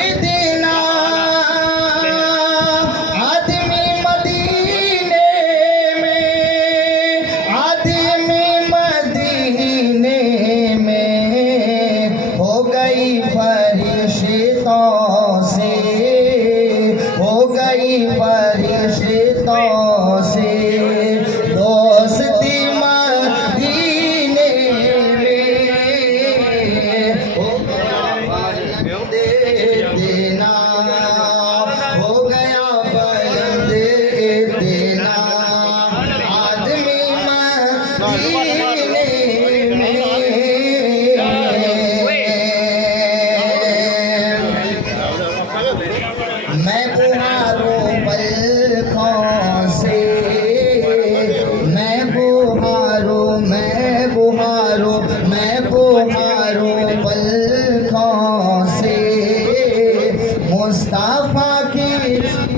ادنا آدمی مدینے میں آدمی مدینے میں ہو گئی فرشتوں سے ہو گئی فرشتوں سے دوستی مدینے میں ہو گیا بلند دینا ہو گیا بلند دینا آدمی مدینے میں میں بہاروں پلکوں سے میں بہاروں پلکوں سے مصطفیٰ کی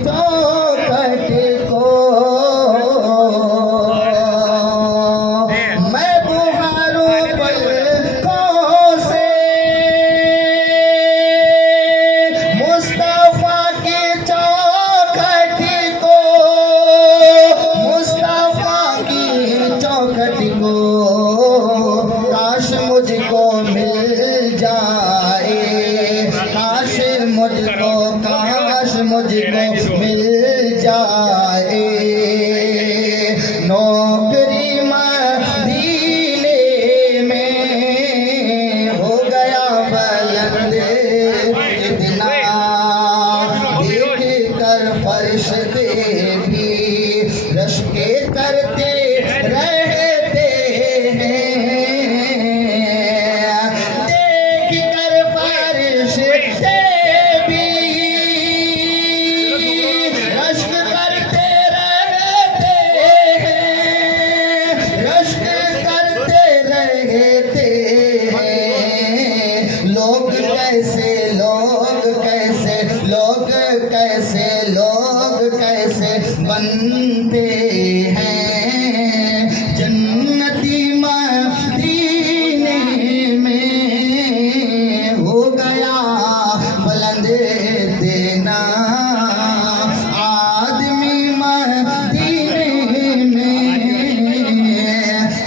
چوکھٹ کو میں بہاروں پلکوں سے مصطفیٰ کی چوکھٹ کو مصطفیٰ کی چوکھٹ کو کاش مجھ کو مل جائے کاش مجھ کو مل جائے نوکری مدینے میں ہو گیا بلند اتنا دیکھ کر فرشتے بھی رشکے کرتے رہتے ہیں دیکھ کر فرشتے بھی رشک کرتے رہتے ہیں رشک کرتے رہتے ہیں لوگ کیسے بنتے ہیں جنتی مدینے میں ہو گیا بلند دینا آدمی مدینے میں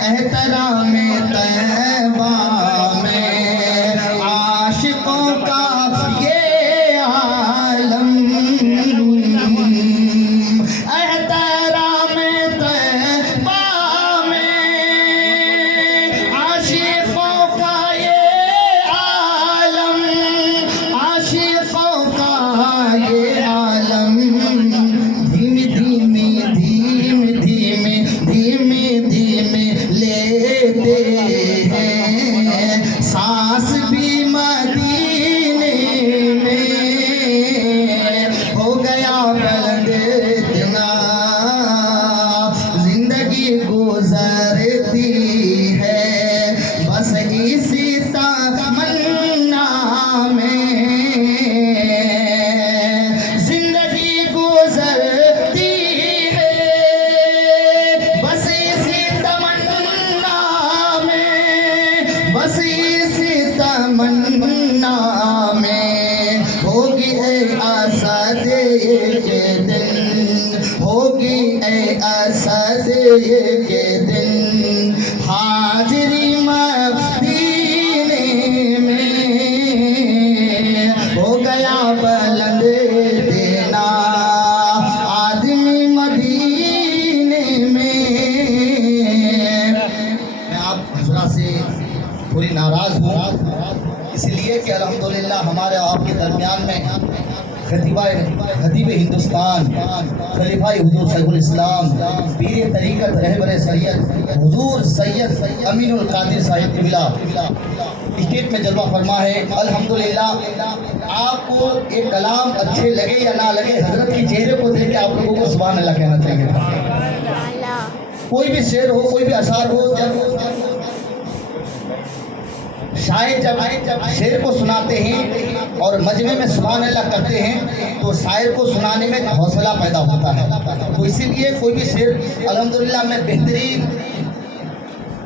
احترام طیبہ میں عاشقوں کا یہ عالم احترام طیبہ میں عاشقوں کا یہ عالم عاشقوں کا یہ عالم دھیمے دھیمے لیتے ہیں سانس بھی مدینے میں ہو گیا بلند اتنا زندگی گزرتی ہے بس اسی تمنا میں زندگی گزرتی ہے بس اسی تمنا میں بس اسی تمنا میں ہوگی اے اسد کے دن ہوگی اے اسد کے دن حاضری مدینے میں ہو گیا بلند دینا آدمی مدینے میں آپ حضرات سے تھوڑی ناراض ہوں اس لیے کہ الحمدللہ ہمارے آپ کے درمیان میں خطیب ہندوستان خلیفہ حضور شیخ الاسلام پیر طریقت رہبر شریعت حضور سید امین القادر صاحب قبلہ اسٹیج میں جلوہ فرما ہے الحمدللہ آپ کو ایک کلام اچھے لگے یا نہ لگے حضرت کی چہرے کو دیکھ کے آپ لوگوں کو سبحان اللہ کہنا چاہیے کوئی بھی شعر ہو کوئی بھی اشعار ہو جب شاعر جب شعر کو سناتے ہیں اور مجمع میں سبحان اللہ کرتے ہیں تو شاعر کو سنانے میں حوصلہ پیدا ہوتا ہے. تو اسی لیے کوئی بھی شعر الحمدللہ میں بہترین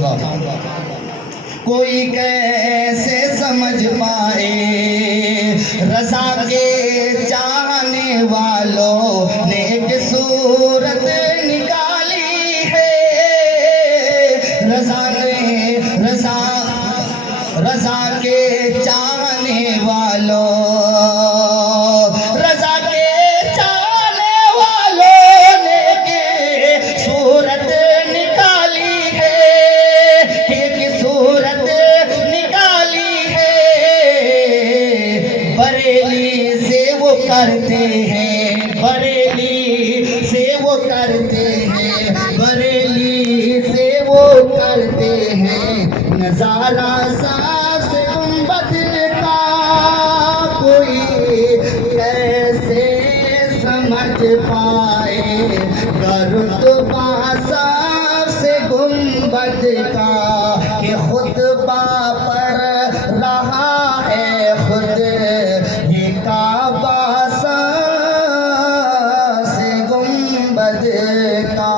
چاہوں گا. کوئی کیسے سمجھ پائے رضا کے چاہنے والوں نے ایک صورت نکالی ہے. رضا کے چاہنے والوں نے ایک صورت نکالی ہے. ایک صورت نکالی ہے. بریلی سے وہ کرتے ہیں بریلی سے وہ کرتے ہیں بریلی سے وہ کرتے ہیں نظارہ ساس گنبد کا. کوئی کیسے سمجھ پائے رتبہ ساس گنبد کا کہ خطبہ پڑھ رہا ہے خود یہ کعبہ ساس گنبد کا.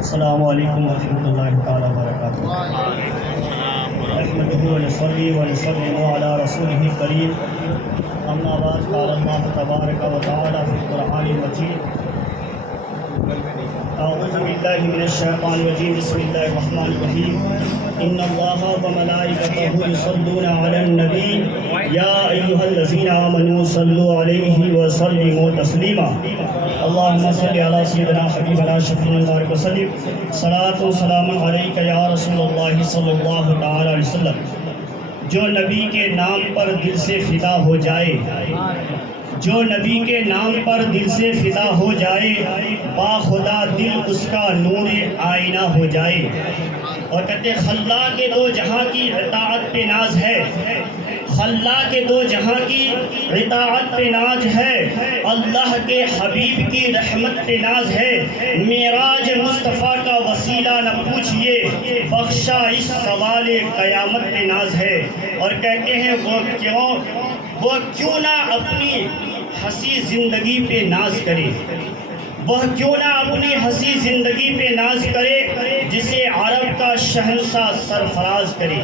السلام علیکم ورحمۃ اللہ تعالیٰ وبرکاتہ. نحمده ونصلي ونسلم على رسوله الكريم. اما بعد قال الله تبارك وتعالى في القرآن المجيد اعوذ باللہ من الشیطان الرجیم بسم اللہ الرحمن الرحیم. ان اللہ وملائکتہ یصلون علی النبی یا ایہا الذین آمنوا صلوا علیہ وسلموا تسلیما. اللہم صلی علی سیدنا حبیبنا شفیعنا بارک وسلم. صلاۃ و سلام علیک یا رسول اللہ صلی اللہ تعالی علیہ وسلم. جو نبی کے نام پر دل سے فدا ہو جائے جو نبی کے نام پر دل سے فدا ہو جائے با خدا دل اس کا نور آئینہ ہو جائے. اور کہتے خلا کے دو جہاں کی اطاعت پہ ناز ہے خلا کے دو جہاں کی اطاعت پہ ناز ہے. اللہ کے حبیب کی رحمت پہ ناز ہے. معراج مصطفیٰ کا وسیلہ نہ پوچھئے بخشا اس سوال قیامت پہ ناز ہے. اور کہتے ہیں وہ کیوں نہ اپنی ہنسی زندگی پہ ناز کرے وہ کیوں نہ اپنی ہنسی زندگی پہ ناز کرے جسے عرب کا شہنشاہ سرفراز کرے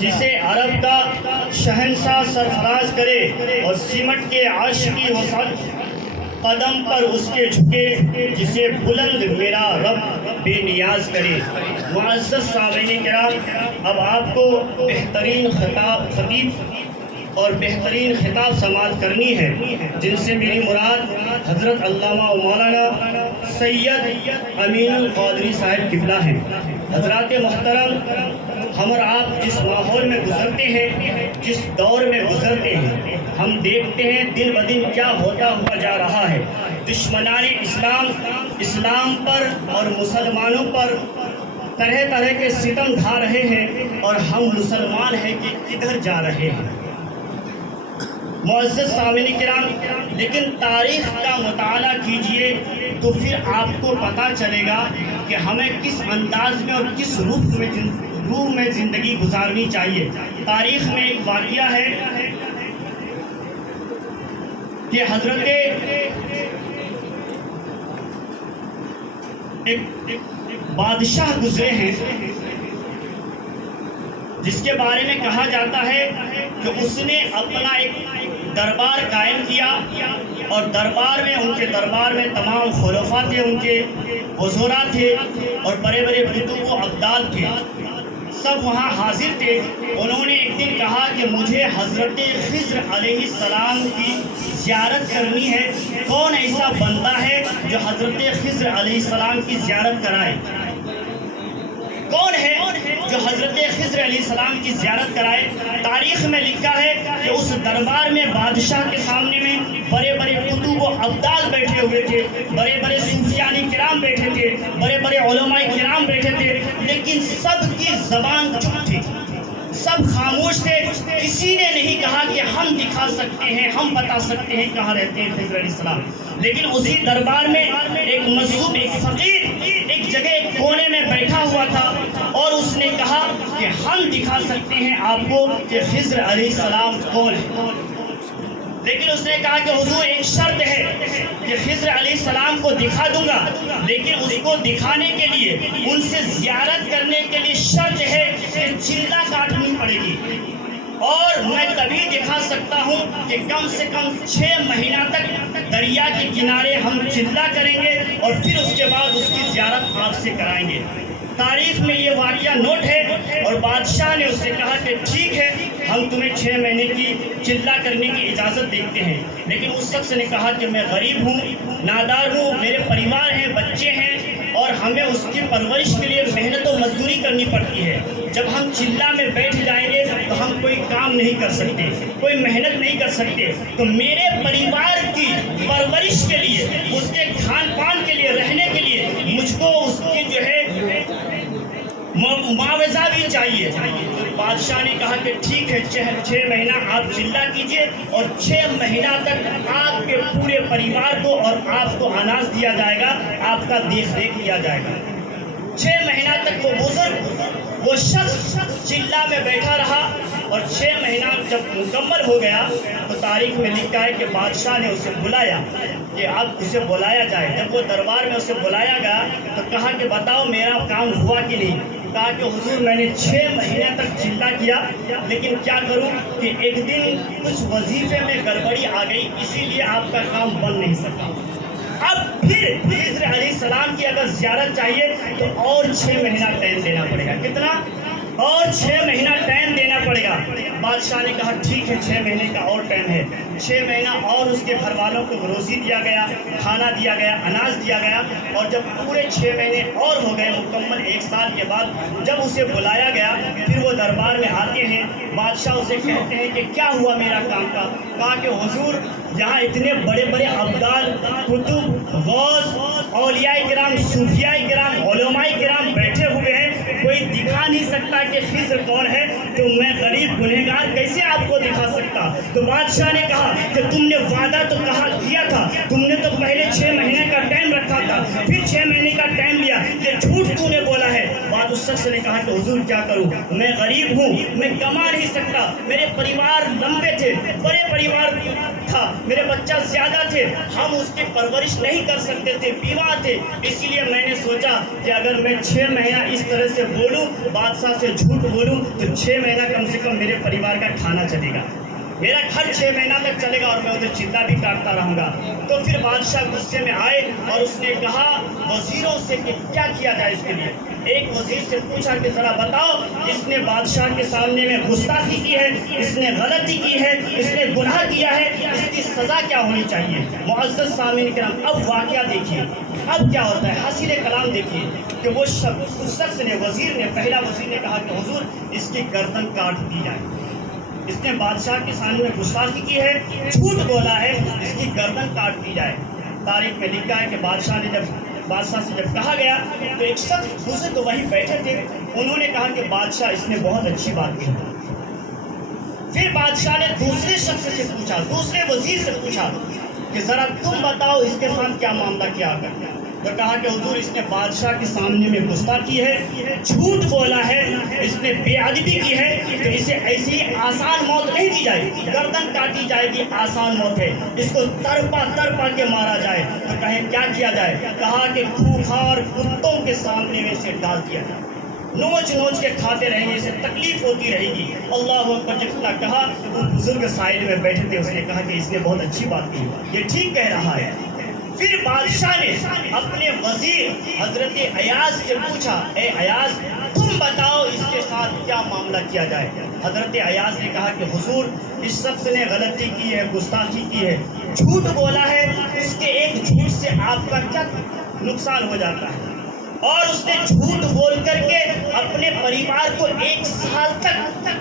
جسے عرب کا شہنشاہ سرفراز کرے. اور سمٹ کے عرش کی وسعت قدم پر اس کے جھکے جسے بلند میرا رب بے نیاز کرے. معزز سامعین کرام، اب آپ کو بہترین خطیب اور بہترین خطاب سماعت کرنی ہے جن سے میری مراد حضرت علامہ و مولانا سید امین القادری صاحب قبلہ ہیں. حضرات محترم، ہم اور آپ جس ماحول میں گزرتے ہیں جس دور میں گزرتے ہیں ہم دیکھتے ہیں دن بدن کیا ہوتا ہوا جا رہا ہے. دشمنان اسلام پر اور مسلمانوں پر طرح طرح کے ستم ڈھا رہے ہیں اور ہم مسلمان ہیں کہ کدھر جا رہے ہیں. معزز سامعین کرام، لیکن تاریخ کا مطالعہ کیجئے تو پھر آپ کو پتہ چلے گا کہ ہمیں کس انداز میں اور کس روح میں زندگی گزارنی چاہیے. تاریخ میں ایک واقعہ ہے کہ حضرت ایک بادشاہ گزرے ہیں جس کے بارے میں کہا جاتا ہے کہ اس نے اپنا ایک دربار قائم کیا اور ان کے دربار میں تمام خلفاء تھے، ان کے وزراء تھے اور بڑے بڑے کتب و ابدال تھے. سب وہاں حاضر تھے، انہوں نے ایک دن کہا کہ مجھے حضرت خضر علیہ السلام کی زیارت کرنی ہے، کون ایسا بندہ ہے جو حضرت خضر علیہ السلام کی زیارت کرائے؟ کون ہے جو حضرت خضر علیہ السلام کی زیارت کرائے؟ تاریخ میں لکھا ہے کہ اس دربار میں بادشاہ کے سامنے میں بڑے بڑے کتب و ابدال بیٹھے ہوئے تھے، بڑے بڑے صوفیانی کرام بیٹھے تھے، بڑے بڑے علماء کرام بیٹھے تھے، لیکن سب کی زبان چپ تھی، سب خاموش تھے، کسی نے نہیں کہا کہ ہم دکھا سکتے ہیں، ہم بتا سکتے ہیں کہاں رہتے ہیں خضر علیہ السلام۔ لیکن اسی دربار میں ایک مظلوم، ایک فقیر ایک جگہ ایک کونے میں بیٹھا ہوا تھا، اور اس نے کہا کہ ہم دکھا سکتے ہیں آپ کو کہ خضر علیہ السلام کون ہے۔ لیکن اس نے کہا کہ حضور ایک شرط ہے کہ خضر علیہ السلام کو دکھا دوں گا، لیکن اس کو دکھانے کے لیے، ان سے زیارت کرنے کے لیے شرط ہے کہ چلہ کاٹنی پڑے گی، اور میں تبھی دکھا سکتا ہوں کہ کم سے کم 6 مہینہ تک دریا کے کنارے ہم چلہ کریں گے، اور پھر اس کے بعد اس کی زیارت آپ سے کرائیں گے۔ تاریخ میں یہ واقعہ نوٹ ہے، اور بادشاہ نے اس سے کہا کہ ٹھیک ہے، ہم تمہیں 6 مہینے کی چلہ کرنے کی اجازت دیتے ہیں۔ لیکن اس شخص نے کہا کہ میں غریب ہوں، نادار ہوں، میرے پریوار ہیں، بچے ہیں، اور ہمیں اس کی پرورش کے لیے محنت و مزدوری کرنی پڑتی ہے۔ جب ہم چلہ میں بیٹھ جائیں گے تو ہم کوئی کام نہیں کر سکتے، کوئی محنت نہیں کر سکتے، تو میرے پریوار کی پرورش کے لیے، اس کے کھان پان کے لیے، رہنے کے لیے مجھ کو اس کی جو ہے معاوضہ بھی چاہیے۔ بادشاہ نے کہا کہ ٹھیک ہے، 6 مہینہ آپ چلہ کیجئے، اور 6 مہینہ تک آپ کے پورے پریوار کو اور آپ کو اناج دیا جائے گا، آپ کا دیکھ ریکھ کیا جائے گا۔ 6 مہینہ تک وہ بزرگ، وہ شخص چلہ میں بیٹھا رہا، اور 6 مہینہ جب مکمل ہو گیا تو تاریخ میں لکھا ہے کہ بادشاہ نے اسے بلایا کہ اب اسے بلایا جائے۔ جب وہ دربار میں اسے بلایا گیا تو کہا کہ بتاؤ میرا کام ہوا کہ نہیں؟ کہا کہ حضور میں نے 6 مہینے تک چلہ کیا، لیکن کیا کروں کہ ایک دن کچھ وظیفے میں گڑبڑی آ گئی، اسی لیے آپ کا کام بن نہیں سکا۔ اب پھر خضر علیہ السلام کی اگر زیارت چاہیے تو اور 6 مہینہ ٹائم دینا پڑے گا۔ کتنا؟ اور 6 مہینہ ٹائم دینا پڑے گا۔ بادشاہ نے کہا ٹھیک ہے، 6 مہینے کا اور ٹائم ہے۔ 6 مہینہ اور اس کے گھر والوں کو روزی دیا گیا، کھانا دیا گیا، اناج دیا گیا، اور جب پورے 6 مہینے اور ہو گئے مکمل 1 سال کے بعد، جب اسے بلایا گیا، پھر وہ دربار میں آتے ہیں۔ بادشاہ اسے کہتے ہیں کہ کیا ہوا میرا کام کا؟ کہا کہ حضور یہاں اتنے بڑے بڑے ابدال، کتب، غوث، اولیاء کرام، صوفیاء کرام، علماء کرام بیٹھے ہوئے ہیں، کوئی دکھا نہیں سکتا کہ خضر کون ہے، تو میں غریب گنہگار کیسے آپ کو دکھا سکتا؟ تو بادشاہ نے کہا کہ تم نے وعدہ تو کیا تھا، تم نے تو پہلے 6 مہینے کا ٹائم رکھا تھا، پھر 6 مہینے کا ٹائم لیا، یہ جھوٹ تو نے بولا ہے۔ بعد اس شخص نے کہا کہ حضور کیا کروں، میں غریب ہوں، میں کما نہیں سکتا، میرے پریوار لمبے تھے، بڑے پریوار تھا، میرے بچہ زیادہ تھے، ہم اس کی پرورش نہیں کر سکتے تھے، بیوہ تھے، اسی لیے میں نے سوچا کہ اگر میں 6 مہینہ اس طرح سے بولوں، بادشاہ سے جھوٹ بولوں، تو 6 مہینہ کم سے کم میرے پریوار کا کھانا چلے گا، میرا گھر 6 مہینہ تک چلے گا، اور میں ادھر چلہ بھی کاٹتا رہوں گا۔ تو پھر بادشاہ غصے میں آئے، اور اس نے کہا وزیروں سے کہ کیا کیا جائے اس کے لیے۔ ایک وزیر سے پوچھا کہ ذرا بتاؤ، اس نے بادشاہ کے سامنے میں گستاخی کی ہے، اس نے غلطی کی ہے، اس نے گناہ کیا ہے، اس کی سزا کیا ہونی چاہیے؟ معزز سامعین کرام، اب واقعہ دیکھیے، اب کیا ہوتا ہے، حاصل کلام دیکھیے کہ وہ شخص، اس شخص نے، وزیر نے، پہلا وزیر نے کہا کہ حضور اس کی گردن کاٹ دی جائے، اس نے بادشاہ کے سامنے گستاخی کی ہے، جھوٹ بولا ہے، اس کی گردن کاٹ دی جائے۔ تاریخ میں لکھا ہے کہ بادشاہ سے جب کہا گیا تو ایک شخص بزرگ وہیں بیٹھے تھے، انہوں نے کہا کہ بادشاہ اس نے بہت اچھی بات کی۔ پھر بادشاہ نے دوسرے شخص سے پوچھا، دوسرے وزیر سے پوچھا کہ ذرا تم بتاؤ اس کے ساتھ کیا معاملہ کیا کرتا ہے؟ تو کہا کہ حضور اس نے بادشاہ کے سامنے میں گستاخی ہے، جھوٹ بولا ہے، اس نے بے ادبی کی ہے، تو اسے ایسی ہی آسان موت نہیں دی جائے گی، گردن کاٹی جائے گی، آسان موت ہے، اس کو تڑپا کے مارا جائے۔ تو کہیں کیا کیا جائے؟ کہا کہ خوخار کتوں کے سامنے میں اسے ڈال دیا جائے، نوچ کے کھاتے رہیں گے، اسے تکلیف ہوتی رہے گی۔ اللہ اکبر جتنا کہا، وہ بزرگ سائڈ میں بیٹھے تھے، اس نے کہا کہ اس نے بہت اچھی بات کی، یہ ٹھیک کہہ رہا ہے۔ پھر بادشاہ نے اپنے وزیر حضرت ایاز سے پوچھا، اے ایاز تم بتاؤ اس کے ساتھ کیا معاملہ کیا جائے؟ حضرت ایاز نے کہا کہ حضور اس شخص نے غلطی کی ہے، گستاخی کی ہے، جھوٹ بولا ہے، اس کے ایک جھوٹ سے آپ کا کیا نقصان ہو جاتا ہے؟ اور اس نے جھوٹ بول کر کے اپنے پریوار کو 1 سال تک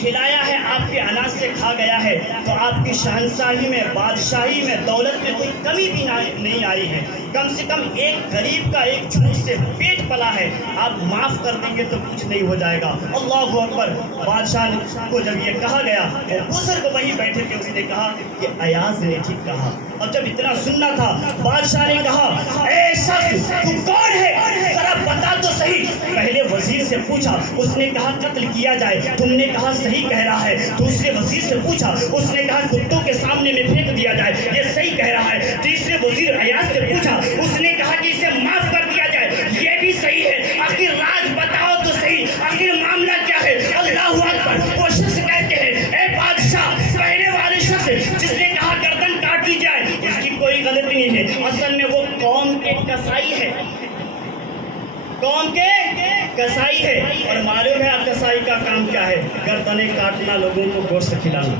کھلایا ہے، آپ کے اناج سے کھا گیا ہے، تو آپ کی شہنشاہی میں، بادشاہی میں، دولت میں کوئی کمی بھی نہیں آئی ہے، کم سے کم ایک غریب کا ایک جھوٹ سے پیٹ پلا ہے، آپ معاف کر دیں گے تو کچھ نہیں ہو جائے گا۔ اللہ اکبر۔ بادشاہ کو جب یہ کہا گیا، وہ بزرگ وہیں بیٹھے تھے، اسی نے کہا کہ ایاز نے ٹھیک کہا۔ اور جب اتنا سننا تھا، بادشاہ نے کہا، اے شخص تو کون ہے، ذرا بتا تو صحیح۔ پہلے وزیر سے پوچھا، اس نے کہا قتل کیا جائے، تم نے کہا صحیح کہہ رہا ہے۔ دوسرے وزیر سے پوچھا، اس نے کہا کتوں کے سامنے میں پھینک دیا جائے، یہ صحیح کہہ رہا ہے۔ تیسرے وزیر ایاز سے پوچھا، اس نے کہا کہ اسے معاف کر دیا جائے، یہ بھی صحیح ہے۔ آخر راز بتاؤ تو صحیح، آخر معاملہ کیا ہے؟ اللہ اکبر۔ وہ شخص کہتے ہیں، اے بادشاہ، پہلے والے شخص جس نے کہا گردن کاٹ دی جائے، اس کی کوئی غلطی نہیں ہے، اصل میں وہ قوم کے کسائی ہے، قوم کے کسائی ہے۔ اور معلوم ہے کسائی کا کام کیا ہے؟ گردنیں کاٹنا، لوگوں کو گوشت کھلانا۔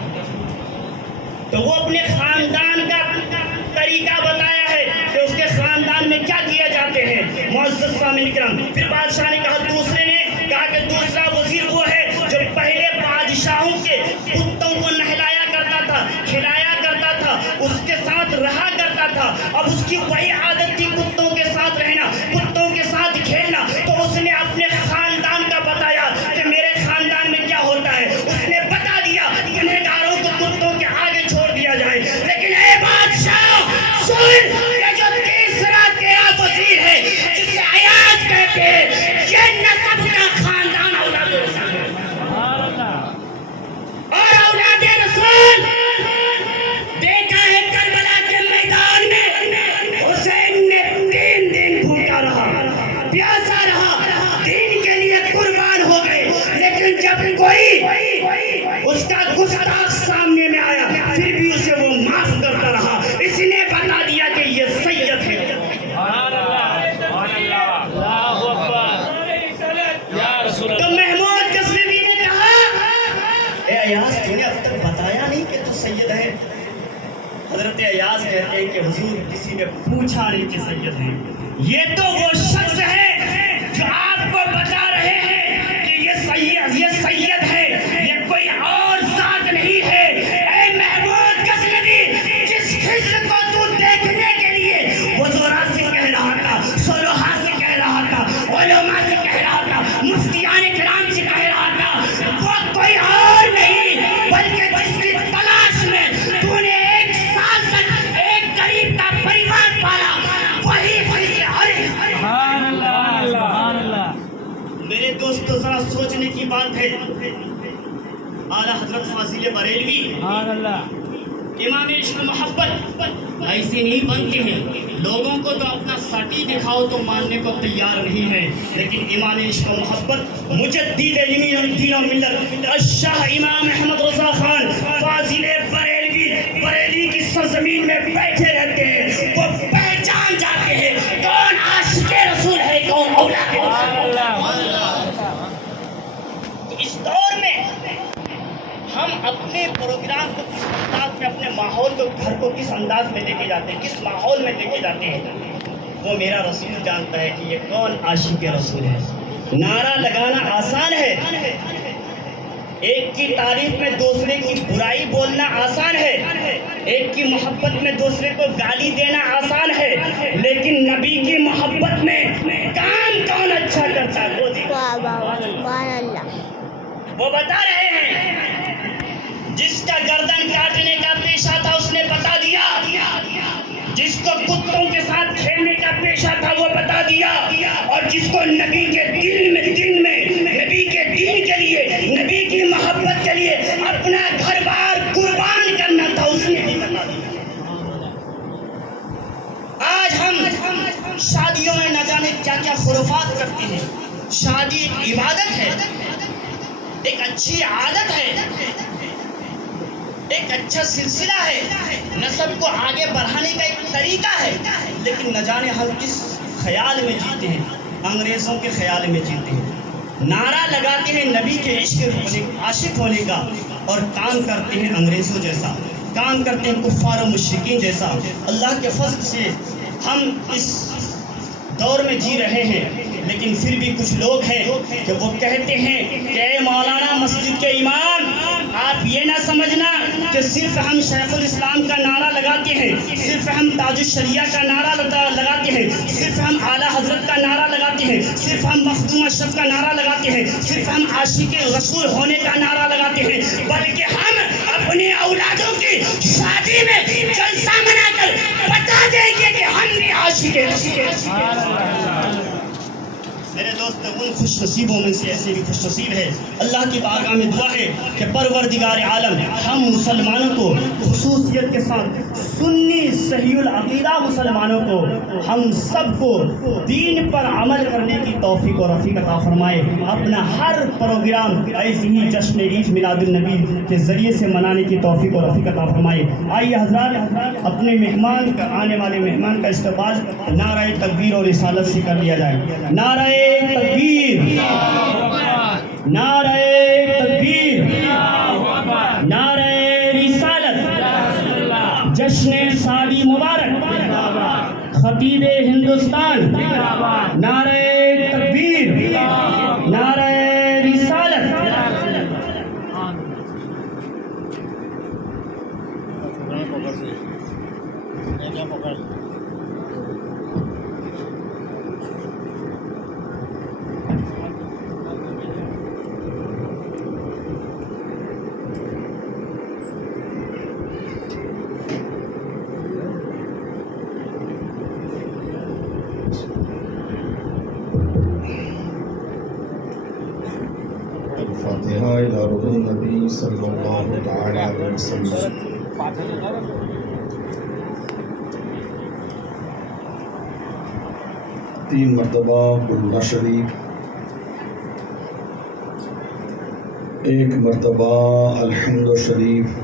تو وہ اپنے خاندان کا طریقہ بتایا ہے کہ اس کے خاندان میں کیا کیا جاتے ہیں۔ معزز سامعین کرام، پھر بادشاہ نے کہا، دوسرے نے کہا کہ دوسرا وزیر وہ ہے جو پہلے بادشاہوں کے کتوں کو نہلایا کرتا تھا، کھلایا کرتا تھا، اس کے ساتھ رہا کرتا تھا۔ اب اس کی وہی عادت تھی کتوں کے ساتھ رہنا، کتوں کے ساتھ کھیلنا، تو اس نے اپنے خاندان کا بتایا کہ میرے خاندان میں کیا ہوتا ہے۔ اس نے بتا دیا گنہگاروں کو کتوں کے آگے چھوڑ دیا جائے۔ لیکن اے بادشاہ سن، یہ جو تیسرا تیرا وزیر ہے جسے ایاز کہتے ہیں، یہ نسب کا خاندان اولاد رسول اور اولاد رسول دیکھا ہے کربلا کے میدان میں حسین نے 3 دن بھوکا رہا، پیاسا رہا، دین کے لیے قربان ہو گئے، لیکن جب کوئی اس کا گستاخ سامنے میں آیا پھر بھی اسے وہ معاف کرتا رہا۔ اس نے بتا دیا کہ یہ سید ہے۔ تو محمود غزنوی نے کہا، اے ایاز تو نے اب تک بتایا نہیں کہ تو سید ہے۔ حضرت ایاز کہتے ہیں کہ حضور کسی نے پوچھا نہیں کہ سید ہے، یہ تو وہ شخص ہے جو آپ کو بتا رہے ہیں کہ یہ سید ہے، یہ کوئی اور ذات نہیں ہے۔ اے محمود غزنوی، جس خضر کو تو دیکھنے کے لیے وزراء سے کہہ رہا تھا، صلحاء سے کہہ رہا تھا، علماء سے کہہ رہا تھا، مفتیان کرام سے کہہ رہا تھا، وہ کوئی اور نہیں بلکہ جس کی تلاش میں تو نے 1 سال تک ایک غریب کا پریوار پالا، وہی میرے دوستو ذرا سوچنے کی بات ہے۔ اعلیٰ حضرت فاضل بریلوی امام عشق محبت ایسے نہیں بنتے ہیں، لوگوں کو تو اپنا ساٹی دکھاؤ تو ماننے کو تیار نہیں ہے، لیکن امام عشق محبت مجدد علم دین و ملت الشاہ امام احمد رضا خان فاضل بریلوی کی سرزمین میں بیٹھے رہتے ہیں، وہ پہچان جاتے ہیں کون عاشق رسول ہے، کون اولاد رسول ہے۔ تو اس دور میں ہم اپنے پروگرام کو کس انداز میں، اپنے ماحول کو، گھر کو کس انداز میں لے کے جاتے ہیں، کس ماحول میں لے کے جاتے ہیں، وہ میرا رسول جانتا ہے کہ یہ کون عاشق رسول ہے۔ نعرہ لگانا آسان ہے، ایک کی تعریف میں دوسرے کی برائی بولنا آسان ہے، ایک کی محبت میں دوسرے کو گالی دینا آسان ہے، لیکن نبی کی محبت میں کام کون اچھا کرتا ہے؟ وہ بتا رہے ہیں، جس کا گردن کاٹنے کا پیشہ تھا اس نے بتا دیا، جس کو کتوں کے ساتھ کھیلنے کا پیشہ تھا وہ بتا دیا، اور جس کو نبی کے دین میں نبی کے دین کے لیے، نبی کی محبت کے لیے اپنا گھر بار قربان کرنا تھا اس نے بھی بتا دیا۔ آج ہم شادیوں میں نہ جانے کیا کیا خرافات کرتے ہیں۔ شادی ایک عبادت ہے، ایک اچھی عادت ہے، ایک اچھا سلسلہ ہے، نسب کو آگے بڑھانے کا ایک طریقہ ہے، لیکن نہ جانے ہم کس خیال میں جیتے ہیں، انگریزوں کے خیال میں جیتے ہیں، نعرہ لگاتے ہیں نبی کے عاشق ہونے کا، اور کام کرتے ہیں انگریزوں جیسا، کام کرتے ہیں کفار و مشرکین جیسا۔ اللہ کے فضل سے ہم اس دور میں جی رہے ہیں، لیکن پھر بھی کچھ لوگ ہیں کہ وہ کہتے ہیں کہ اے مولانا مسجد کے امام، آپ یہ نہ سمجھنا کہ صرف ہم شیخ الاسلام کا نعرہ لگاتے ہیں، صرف ہم تاج الشریعہ کا نعرہ لگاتے ہیں، صرف ہم اعلیٰ حضرت کا نعرہ لگاتے ہیں، صرف ہم مخدوم اشرف کا نعرہ لگاتے ہیں، صرف ہم عاشق رسول ہونے کا نعرہ لگاتے ہیں، بلکہ ہم اپنے اولادوں کی شادی میں جلسہ منا کر بتا دیں گے کہ ہم بھی عاشق رسول۔ میرے دوست، ان خوش نصیبوں میں سے ایسے بھی خوش نصیب ہے، اللہ کی بارگاہ میں دعا ہے کہ پروردگار عالم ہم مسلمانوں کو خصوصیت کے ساتھ سنی صحیح العقیدہ مسلمانوں کو، ہم سب کو دین پر عمل کرنے کی توفیق و رفیق عطا فرمائے، اپنا ہر پروگرام ایسے ہی جشن عید میلاد النبی کے ذریعے سے منانے کی توفیق و رفیق عطا فرمائے۔ آئیے حضرات، اپنے مہمان کا، آنے والے مہمان کا استقبال نعرہ تکبیر اور رسالت سے کر لیا جائے۔ نعرہ تکبیر، نعرہ تکبیر، نعرہ رسالت، جشن سالی مبارک، خطیب ہندوستان، نعرہ تکبیر، نعرہ رسالت۔ فاتحہ الی روح النبی صلی اللہ تعالی علیہ وسلم۔ تین مرتبہ قرآن شریف، ایک مرتبہ الحمد شریف،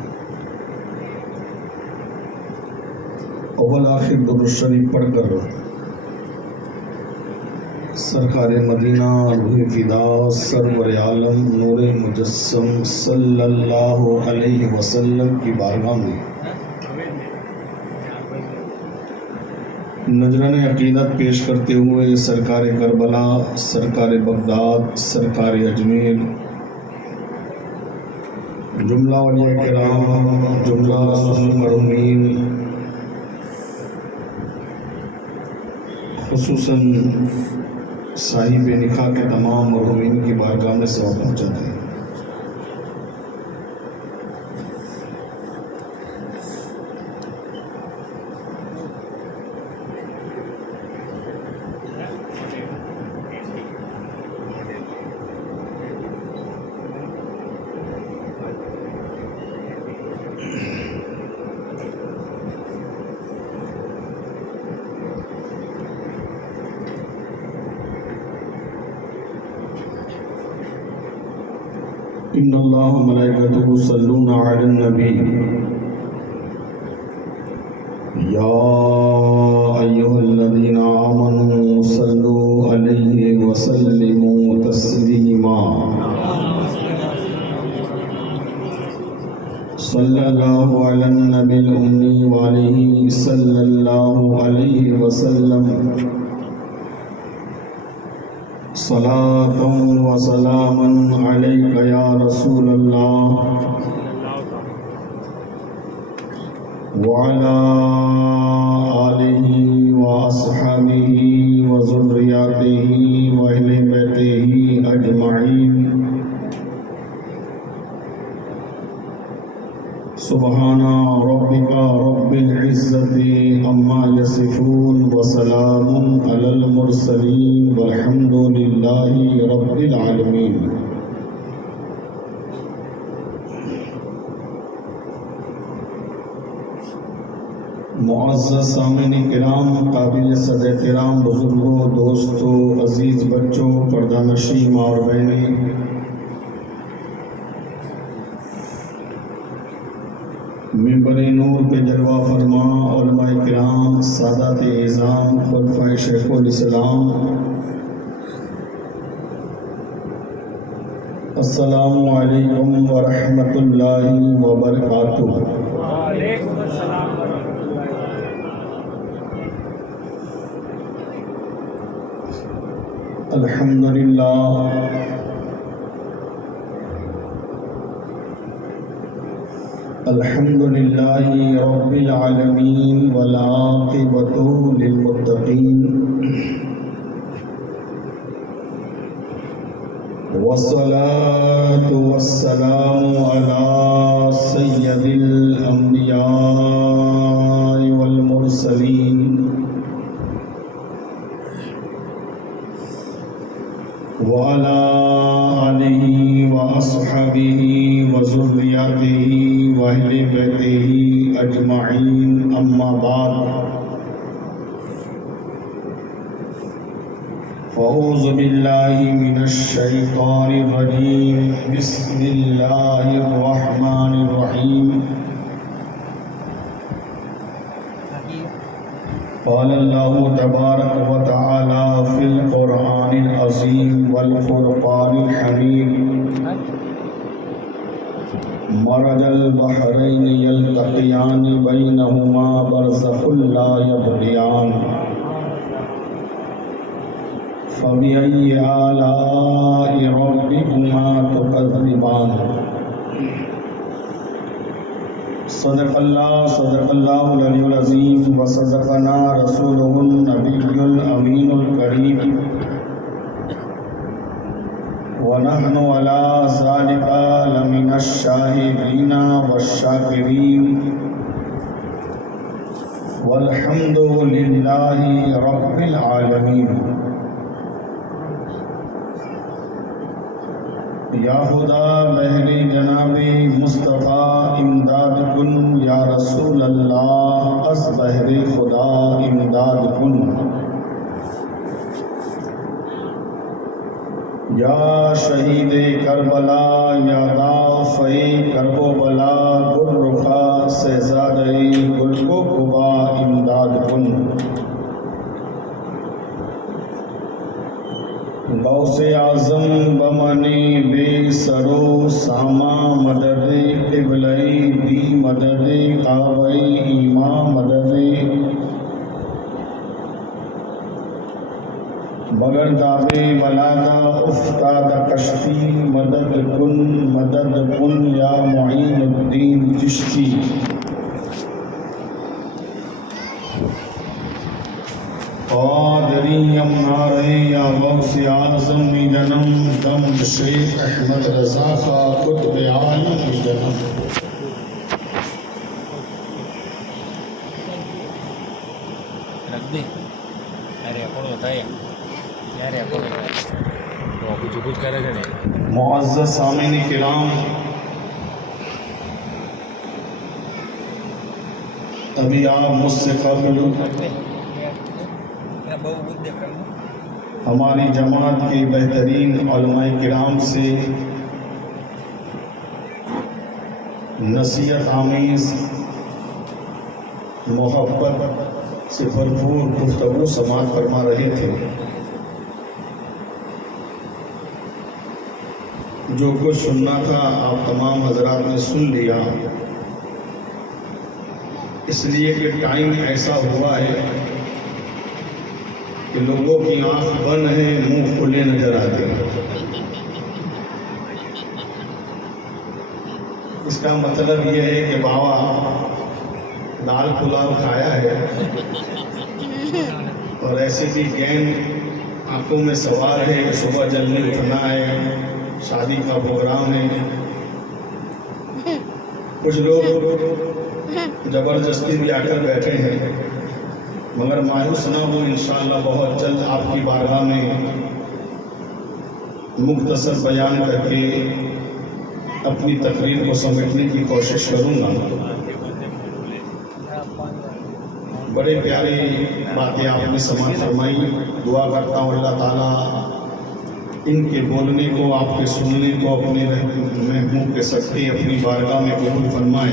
اول آخر درود شریف پڑھ کر سرکار مدینہ روح فدا سرور عالم نور مجسم صلی اللہ علیہ وسلم کی بارگاہ میں نذرانِ عقیدت پیش کرتے ہوئے سرکار کربلا، سرکار بغداد، سرکار اجمیر، جملہ اولیاء کرام، جملہ سنی مرحومین، خصوصاً صاحب نکاح کے تمام مرحومین کی بارگاہ میں ثواب پہنچاتے ہیں۔ ان اللہ ملائکتہ یصلون علی النبی یا ایھا الذین آمنوا صلوا علیہ وسلموا تسلیما۔ صلی اللہ علی النبی الامی وعلیہ صلی اللہ علیہ وسلم صلاة و سلاما علیک یا رسول اللہ وعلی آلہ و اصحابہ و ذریاتہ و اہل بیتہ اجمعین۔ سبحان ربک رب العزت عما یصفون وسلام علی المرسلین والحمد للہ رب العالمین۔ معزز سامعین کرام، قابل صد احترام بزرگوں، دوستوں، عزیز بچوں، پردہ نشین ماں اور بہنیں، منبر نور پہ جلوہ فرما علماء کرام، سادات اعظام، خلفائے شیخ الاسلام، السلام علیکم ورحمۃ اللہ وبرکاتہ۔ وعلیکم السلام ورحمۃ اللہ۔ الحمدللہ الحمدللہ رب العالمین والعاقبۃ للمتقین، والصلاة والسلام علی سید الانبیاء والمرسلین وعلى آلہ واصحابہ وذریتہ واہل بیتہ اجمعین، اما بعد فاعوذ باللہ من الشیطان الرجیم، بسم اللہ الرحمن الرحیم۔ قال اللہ تبارک و تعالی فی القرآن العظیم والفرقان الحمید، مرج البحرین یلتقیان بینہما برزخ لا یبغیان، فبأي آلاء ربكما تكذبان۔ صدق اللہ العلی العظیم، وصدقنا رسولہ النبی الامین الکریم، ونحن علی ذلک لمن الشاہدین والشاکرین، والحمد للہ رب العالمین۔ یا خدا بہر جناب مصطفیٰ امداد کن، یا رسول اللہ از بہر خدا امداد کن، یا شہید کربلا، یا دافع کرب و بلا، گل رخا شہزادہ گل کو قبا امداد کن۔ غوث اعظم بمنی بے سرو ساما، مدد قبلہ دی مدد کعبہ ایما مدد، مگر دابے ملادا افتاد کشتی، مدد کن یا معین الدین چشتی۔ قادری امنارے یا غوث اعظم جنم، دم شیخ احمد رضا کا قطب عالم جنم۔ رکھ دے ارے اپن بتائے یار، اپن تو کچھ کرے گا نہیں۔ معزز سامعین کرام، ابھی آپ مجھ سے قبل ہماری جماعت کے بہترین علماء کرام سے نصیحت آمیز محبت سے بھرپور گفتگو سماعت فرما رہے تھے۔ جو کچھ سننا تھا آپ تمام حضرات نے سن لیا، اس لیے کہ ٹائم ایسا ہوا ہے کہ لوگوں کی آنکھ بند ہے، منہ کھلے نظر آتے ہیں۔ اس کا مطلب یہ ہے کہ بابا دال پلاؤ کھایا ہے اور ایسے بھی گیند آنکھوں میں سوار ہے، صبح جلدی اٹھنا ہے، شادی کا پروگرام ہے۔ کچھ لوگ زبردستی بھی آ کر بیٹھے ہیں، مگر مایوس نہ ہو، انشاءاللہ بہت جلد آپ کی بارگاہ میں مختصر بیان کر کے اپنی تقریر کو سمیٹنے کی کوشش کروں گا۔ بڑے پیارے باتیں آپ نے سماعت فرمائی، دعا کرتا ہوں اللہ تعالیٰ ان کے بولنے کو، آپ کے سننے کو اپنے محبوب کے صدقے اپنی بارگاہ میں قبول فرمائے۔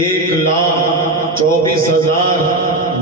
1,24,000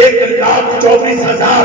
1,24,000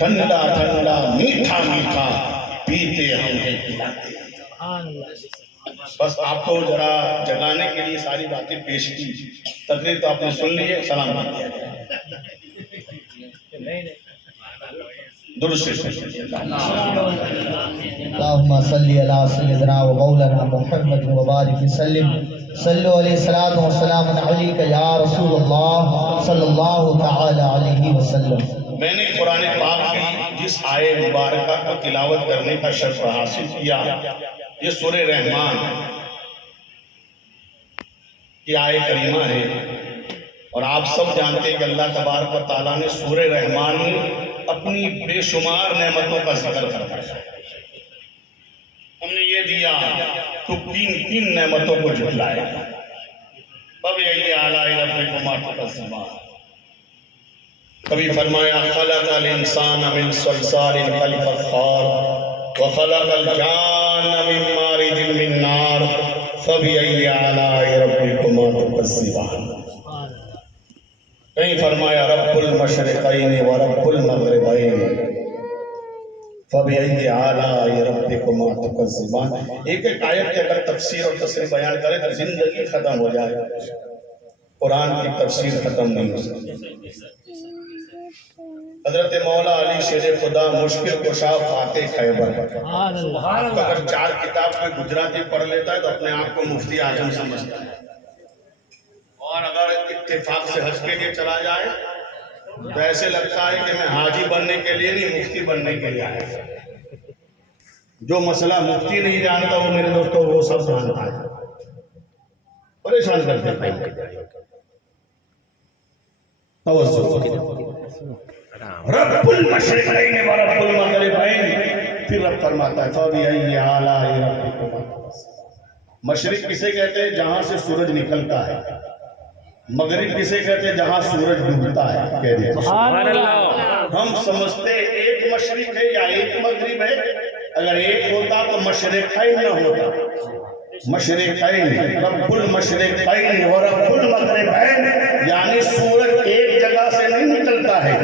ٹھنڈا ٹھنڈا میٹھا میٹھا پیتے ہم ہیں پلاتے ہیں۔ بس آپ کو ذرا جگانے کے لیے ساری باتیں پیش کی، تقریر تو آپ نے سن لی ہے، سلام کر دیا درست سے اللهم صل على سيدنا ومولانا محمد وبارك وسلم صلوا عليه الصلاة والسلام عليك يا رسول الله صلى الله تعالى عليه وسلم۔ میں نے قرآن پاک کی جس آیے مبارکہ کو تلاوت کرنے کا شرف حاصل کیا، یہ سورہ رحمان کی آیے کریمہ ہے، اور آپ سب جانتے ہیں کہ اللہ تبارک و تعالیٰ نے سورہ رحمان میں اپنی بے شمار نعمتوں کا ذکر فرمایا۔ ہم نے یہ دیا تو تین نعمتوں کو جھٹلایا۔ فَبِأَيِّ آلَاءِ رَبِّكُمَا تُكَذِّبَانِ، کبھی فرمایا خلق الانسان من صلصال كالفخار وخلق الجان من مارج من نار فبأي آلاء ربكما تكذبان، کہیں فرمایا رب المشرقین ورب المغربین فبأي آلاء ربكما تكذبان۔ ایک ایک آیت کے اگر تفسیر اور تفسیر بیان کرے تو زندگی ختم ہو جائے، قرآن کی تفسیر ختم نہیں ہو سکتی۔ حضرت مولا علی شیر خدا مشکل کشا فاتح خیبر، اگر 4 کتاب میں گجراتی پڑھ لیتا ہے تو اپنے آپ کو مفتی اعظم سمجھتا ہے، اور اگر اتفاق سے حج کے لیے چلا جائے تو ایسے لگتا ہے کہ میں حاجی بننے کے لیے نہیں مفتی بننے کے لیے آیا۔ جو مسئلہ مفتی نہیں جانتا وہ میرے دوستوں وہ سب جانتا ہے، پریشان کرتے ہیں۔ توجہ، رب المشرقین و رب المغربین، پھر رب فرماتا ہے فَبِأَيِّ آلَاءِ رَبِّكُمَا تُكَذِّبَانِ۔ مشرق کسے کہتے ہیں جہاں سے سورج نکلتا ہے، مغرب کسے کہتے ہیں جہاں سورج ڈوبتا ہے۔ کہہ دیتے ہم سمجھتے ایک مشرق ہے یا ایک مغرب ہے، اگر ایک ہوتا تو مشرقین نہ ہوتا، مشرقین رب المشرقین و رب المغربین، یعنی سورج ایک جگہ سے نہیں نکلتا ہے،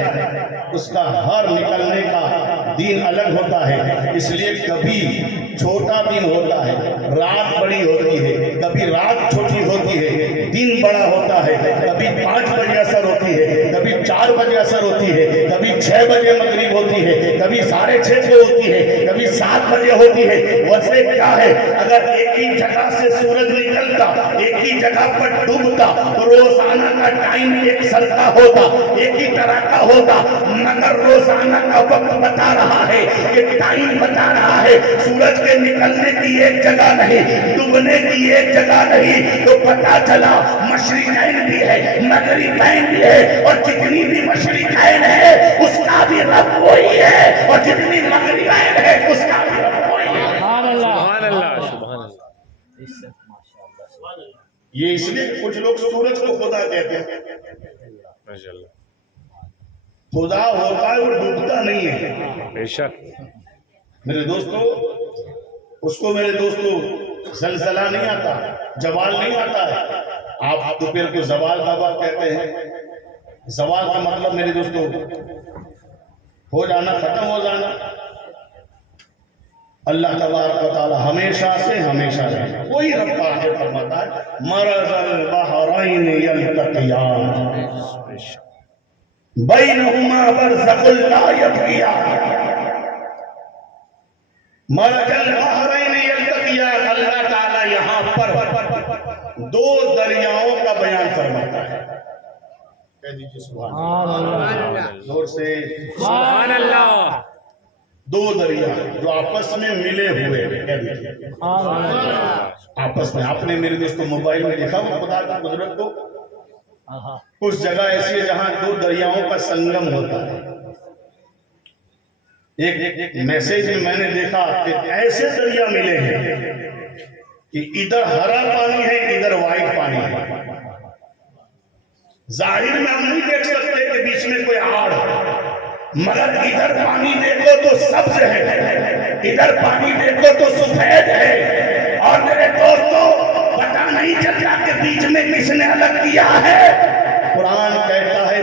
اس کا ہر نکلنے کا دن الگ ہوتا ہے، اس لیے کبھی چھوٹا دن ہوتا ہے، رات بڑی ہوتی ہے، کبھی رات چھوٹی ہوتی ہے، دن بڑا ہوتا ہے، کبھی 5 بجے اثر ہوتی ہے، کبھی 4 بجے اثر ہوتی ہے، کبھی 6 بجے مغرب ہوتی ہے، کبھی 6:30 کو ہوتی ہے، کبھی 7 بجے ہوتی ہے۔ ویسے کیا ہے، اگر ایک ہی جگہ سے سورج نکلتا، ایک ہی جگہ پر ڈوبتا تو روزانہ کا ٹائم ایک سرکا ہوتا، ایک ہی طرح کا ہوتا، مگر روزانہ کا وقت بتا رہا ہے کہ ٹائم بتا رہا ہے، سورج کے نکلنے کی ایک جگہ نہیں، ڈوبنے کی ایک جگہ نہیں، تو پتا چلا مشرقین بھی ہے، مغربین بھی ہے، اور جتنی بھی مشرقین ہے اس کا بھی رب وہی ہے، اور جتنی مغربین ہے اس کا بھی رب وہی ہے۔ سبحان اللہ سبحان اللہ۔ یہ اس لیے کچھ لوگ سورج کو خدا کہتے ہیں، ماشاءاللہ، خدا ہوتا ہے وہ ڈوبتا نہیں ہے۔ بے شک، میرے دوستو، اس کو میرے دوستو زلزلہ نہیں آتا، زوال نہیں آتا ہے۔ آپ دوپہر کو زوال کا وقت کہتے ہیں، زوال کا مطلب میرے دوستو ہو جانا، ختم ہو جانا۔ اللہ تبارک و تعالی ہمیشہ سے ہمیشہ رہے، وہی رب آگے فرماتا ہے مرج البحرین یلتقیان بینہما برزخ لا یبغیان۔ مرج البحرین یلتقیان، اللہ تعالی یہاں پر 2 دریاؤں کا بیان فرماتا ہے۔ کہہ دیجیے سبحان اللہ، زور سے سبحان اللہ۔ 2 دریا جو آپس میں ملے ہوئے، کہہ دیجیے آپس میں۔ آپ نے میرے دوستو موبائل میں دیکھا وہ خدا کی قدرت کو، کچھ جگہ ایسی ہے جہاں 2 دریاؤں کا سنگم ہوتا ہے۔ ایک میسیج میں نے دیکھا کہ ایسے دریا ملے ہیں کہ ادھر ہرا پانی ہے، ادھر وائٹ پانی ہے۔ ظاہر میں ہم نہیں دیکھ سکتے کہ بیچ میں کوئی آڑ ہے، مگر ادھر پانی دیکھو تو سبز ہے، ادھر پانی دیکھو تو سفید ہے، اور میرے دوستو پتہ نہیں چلتا کہ بیچ میں کس نے الگ کیا ہے۔ قرآن کہتا ہے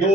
2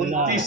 29